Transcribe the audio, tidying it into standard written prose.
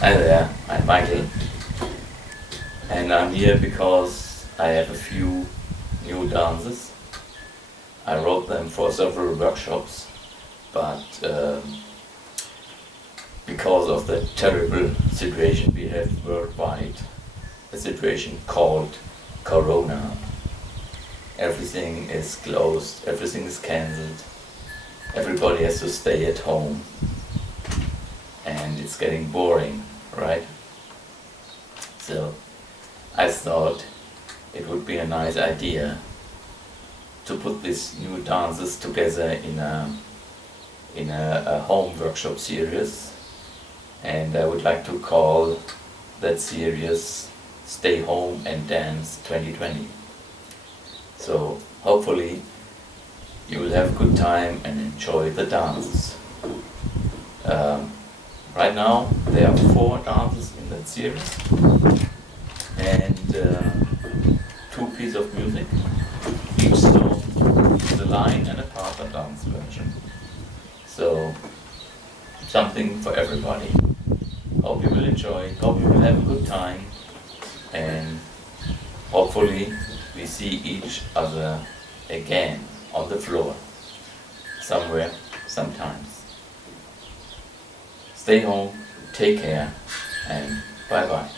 Hi there, I'm Michael, and I'm here because I have a few new dances. I wrote them for several workshops, but because of the terrible situation we have worldwide, a situation called Corona. Everything is closed, everything is cancelled, everybody has to stay at home, and it's getting boring, right? So I thought it would be a nice idea to put these new dances together in a home workshop series, and I would like to call that series Stay Home and Dance 2020. So hopefully you will have a good time and enjoy the dances. Right now there are 4 dances in that series and 2 pieces of music. Each song is a line and a part of dance version. So something for everybody. Hope you will enjoy, hope you will have a good time, and hopefully we see each other again on the floor, somewhere, sometimes. Stay home, take care, and bye-bye.